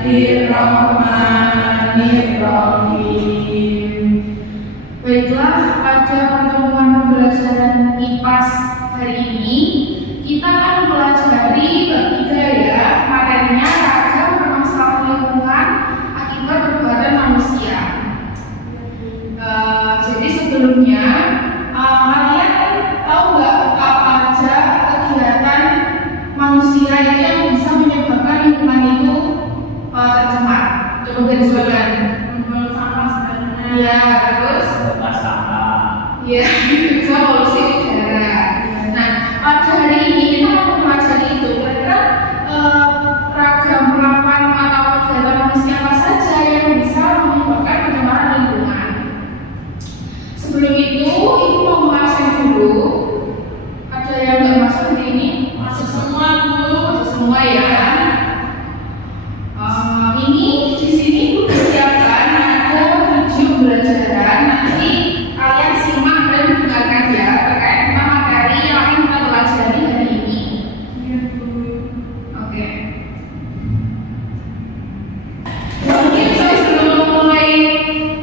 Bismillahirrahmanirrahim. Baiklah, pada pertemuan pembelajaran IPAS hari ini kita akan mempelajari bab 3 ya, materinya ragam permasalahan lingkungan akibat perbuatan manusia. Jadi sebelumnya kalian tahu nggak apa aja kegiatan manusia yang bisa menyebabkan lingkungan itu tercemar? Coba garisbawahi. Membuang sampah sembarangan. Ya, terus Sampah. ya, bisa polusi udara. Nah, pada hari ini kita akan mempelajari itu. Kira-kira ragam perlakuan atau kegiatan manusia apa saja yang bisa menyebabkan pencemaran lingkungan. Sebelum itu, ibu mau absen dulu. Ada yang nggak masuk hari ini? Masuk semua, Bu. Masuk semua ya. Ini di sini udah siapkan ada video pembelajaran, nanti kalian simak dan dengarkan ya terkait tentang materi yang akan kita pelajari hari ini. Iya, Bu. Oke. Mungkin saya sebelum memulai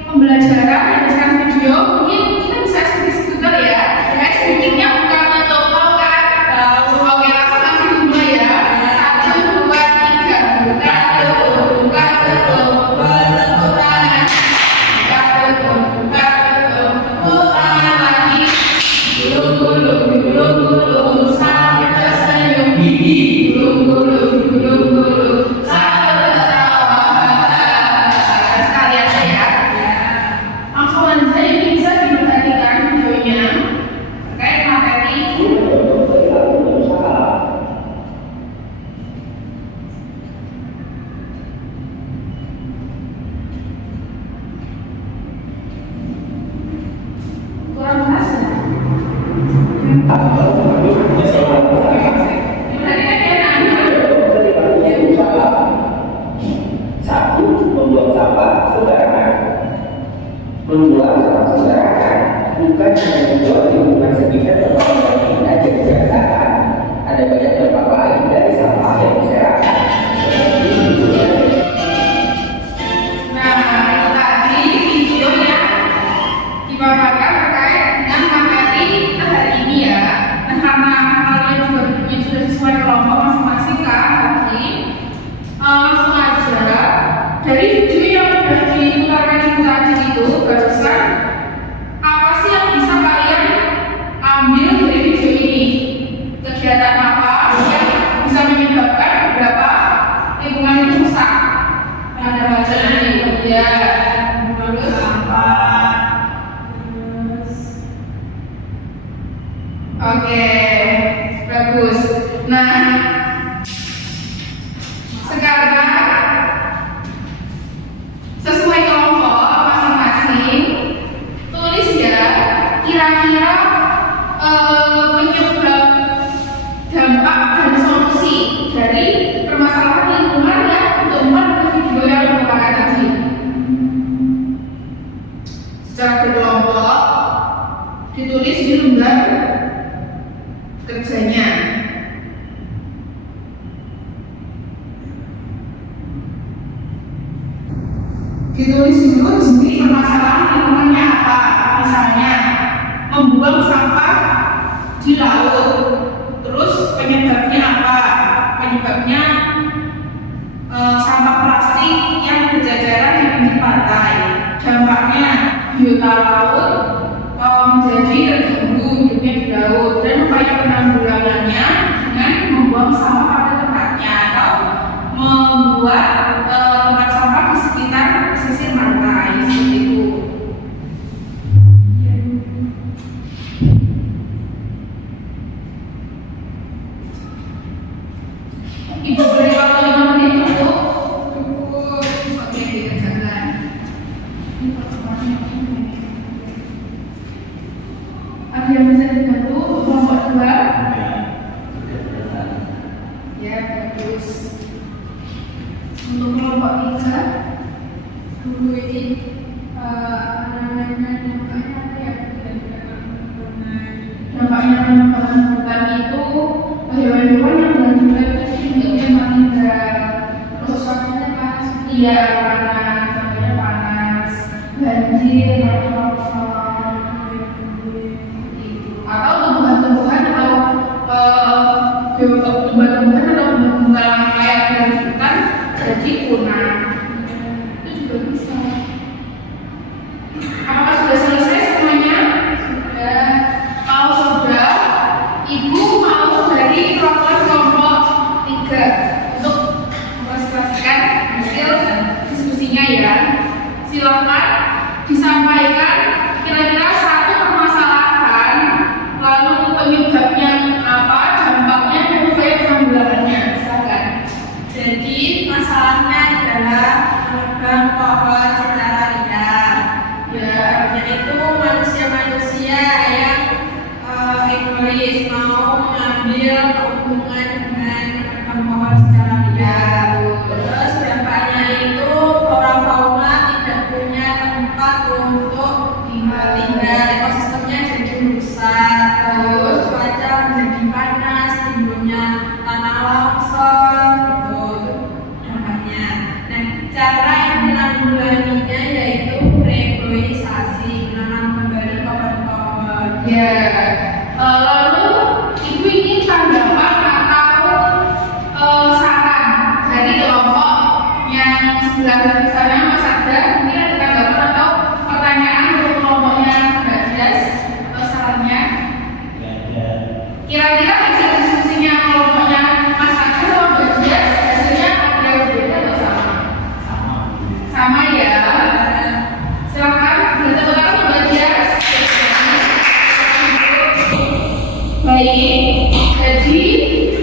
pembelajaran berdasarkan video, mungkin kita bisa sedikit sebentar ya. Terkait sedikitnya bukan untuk tahu kan? Oke, langsung aja dimulai ya. 1, 2, 3. Buka tutup, buka tutup, bertepuk tangan. Buka tutup, buka tutup, tepuk tangan lagi. Gulung-gulung, gulung-gulung, sampai tersenyum gigi. Gulung-gulung, gulung-gulung, sampai tertawa. Sekali aja ya. Langsung aja, ini bisa diperhatikan videonya terkait materi. Kurang keras ya? Diperhatikan ya, anak-anak. Satu, membuang sampah sembarangan. Membuang sampah sembarangan bukan hanya membuat lingkungan sekitar tempat kita jadi berantakan. Ada banyak dampak lain dari sampah yang berserakan. Nah, itu tadi video yang dipaparkan terkait dengan materi kita hari ini ya. Nah, karena kalian juga punya sudah sesuai kelompok masing-masing kan tadi, langsung aja dari video yang sudah diputarkan tadi itu barusan, apa sih yang bisa kalian ambil dari video ini? Kegiatan apa yang bisa menyebabkan beberapa lingkungan itu rusak? Ada bacaan nih, ya. Terus Sampah. Terus oke, bagus. Nah, sekarang sesuai kelompok masing-masing, tulis ya kira-kira penyebab, dampak dan solusi dari permasalahan lingkungan yang ditemukan pada video yang dipaparkan tadi. Secara berkelompok ditulis di lembar kerjanya. Ditulis dulu jenis permasalahan lingkungannya apa. Misalnya membuang sampah di laut. Terus penyebabnya apa? Penyebabnya sampah plastik yang berjajaran di pinggir pantai. Dampaknya biota laut menjadi terganggu hidupnya di laut, dan upaya penanggulangannya dengan membuang sampah pada tempatnya atau membuat tempat sampah di sekitar pesisir pantai seperti itu. Ibu beri waktu 5 menit untuk oke dikerjakan. Ada yang bisa dibantu kelompok 2? Ya, bagus. Untuk kelompok 3, dulu ini namanya dampaknya apa ya? dampaknya pengembangan hutan itu hewan-hewan yang berjumlah itu juga yang meninggal. Terus Rusaknya panas Iya, panas, contohnya panas, banjir, longsor, gitu. Atau tumbuhan-tumbuhan atau tumbuhan-tumbuhan atau bunga kayak hutan jadi punah. Itu juga bisa. Apakah sudah selesai semuanya? Sudah. Kalau sudah, Ibu mau dari program kelompok 3 untuk mempresentasikan hasil diskusinya ya. Silakan disampaikan kira-kira satu permasalahan, lalu penyebabnya apa, dampaknya, dan upaya penanggulangannya. Silakan. Jadi masalahnya adalah menebang pohon secara liar. Ya, yaitu manusia-manusia yang egois mau mengambil keuntungan dengan menebang pohon secara liar. Terus dampaknya itu flora fauna tidak punya tempat untuk tinggal, ekosistemnya jadi rusak. Terus cuaca menjadi panas, timbulnya tanah longsor, gitu dampaknya. Nah, cara yang menanggulanginya yaitu reboisasi, menanam kembali pohon-pohon. Ya. Lalu Ibu ingin tanggapan atau saran dari kelompok yang sebelah sana Mas Ada, mungkin ada tanggapan atau pertanyaan untuk kelompoknya Mbak Dias atau sarannya? Kira-kira hasil diskusinya kelompoknya Mas Ada sama Mbak Dias hasilnya ada berbeda atau sama? Sama ya. Silakan bertemu lagi Mbak Dias. Baik, jadi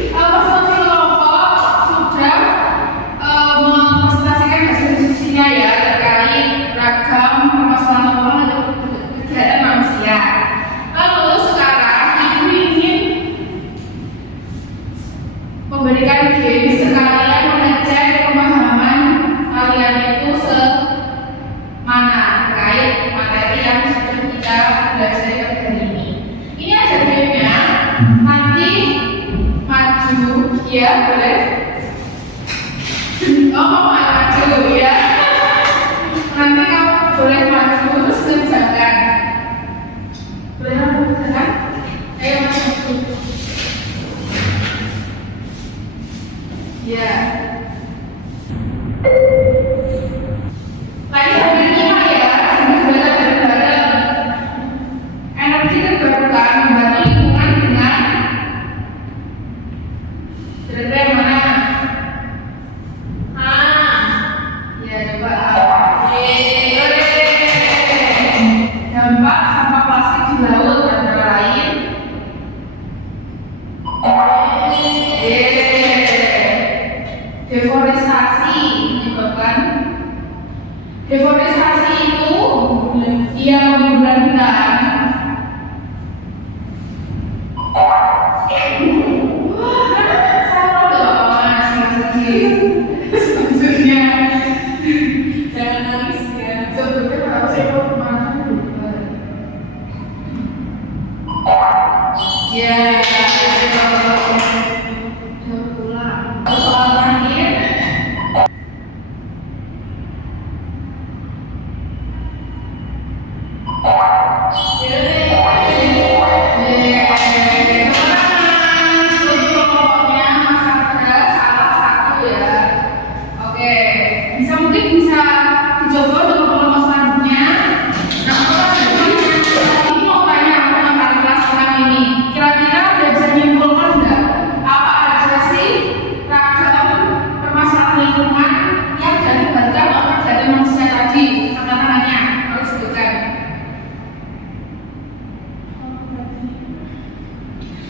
masing-masing kelompok sudah mempresentasikan hasil diskusinya ya terkait ragam permasalahan orang atau kegiatan manusia. Lalu sekarang Ibu ingin memberikan game sekalian mengecek pemahaman kalian itu semana terkait materi yang sudah kita belajar hari ini. Ini ada game-nya. Nanti maju, ya boleh. Oh, mau maju ya. Nanti kamu boleh maju terus kerjakan. Boleh kamu kerjakan? Ayo maju. Ya. Lagi sambil nyimak ya, sambil belajar bareng-bareng. Energi terbarukan membantu lingkungan dengan kira-kira yang mana? Ya coba dampak sampah plastik di laut antara lain deforestasi menyebabkan deforestasi itu yang membulankan. Salah gak apa-apa sedikit. Sebetulnya jangan nangis ya. Sebetulnya kalau saya mau kemana lupa. Ya, udah pulang. Soal terakhir.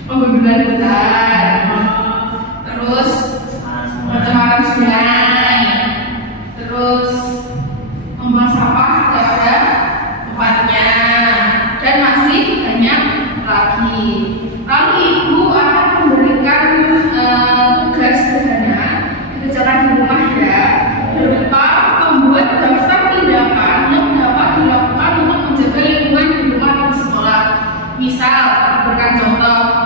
Pembunuhan, terus pencemaran sungai, terus membuang sampah tidak pada tempatnya, dan masih banyak lagi. Lalu Ibu akan memberikan tugas sederhana dikerjakan di rumah ya, berupa membuat daftar tindakan yang dapat dilakukan untuk menjaga lingkungan di rumah atau di sekolah. Misal, berikan contoh.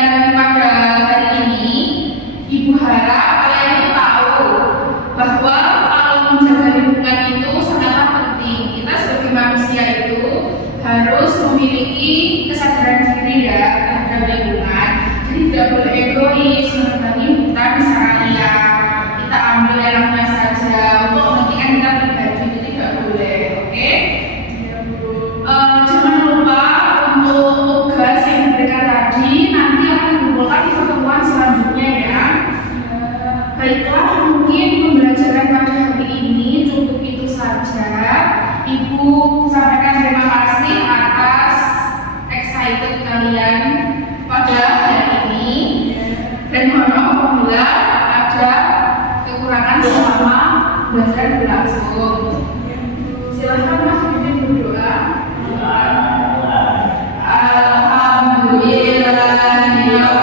pembelajaran pada hari ini, Ibu harap kalian itu tahu bahwa kalau menjaga lingkungan itu sangatlah penting. Kita sebagai manusia itu harus memiliki kesadaran diri ya terhadap lingkungan. Jadi tidak boleh egois menerbangin hutan sekalian. Kita ambil enaknya saja untuk kepentingan kita pribadi itu tidak boleh, oke? Jangan lupa untuk tugas yang diberikan tadi nanti akan dikumpulkan di pertemuan selanjutnya ya. Baiklah, mungkin pembelajaran pada hari ini cukup itu saja. Ibu sampaikan terima kasih atas excited kalian pada hari ini dan mohon maaf apabila ada kekurangan selama belajar berlangsung. Silahkan Mas Bibit berdoa. Alhamdulillah.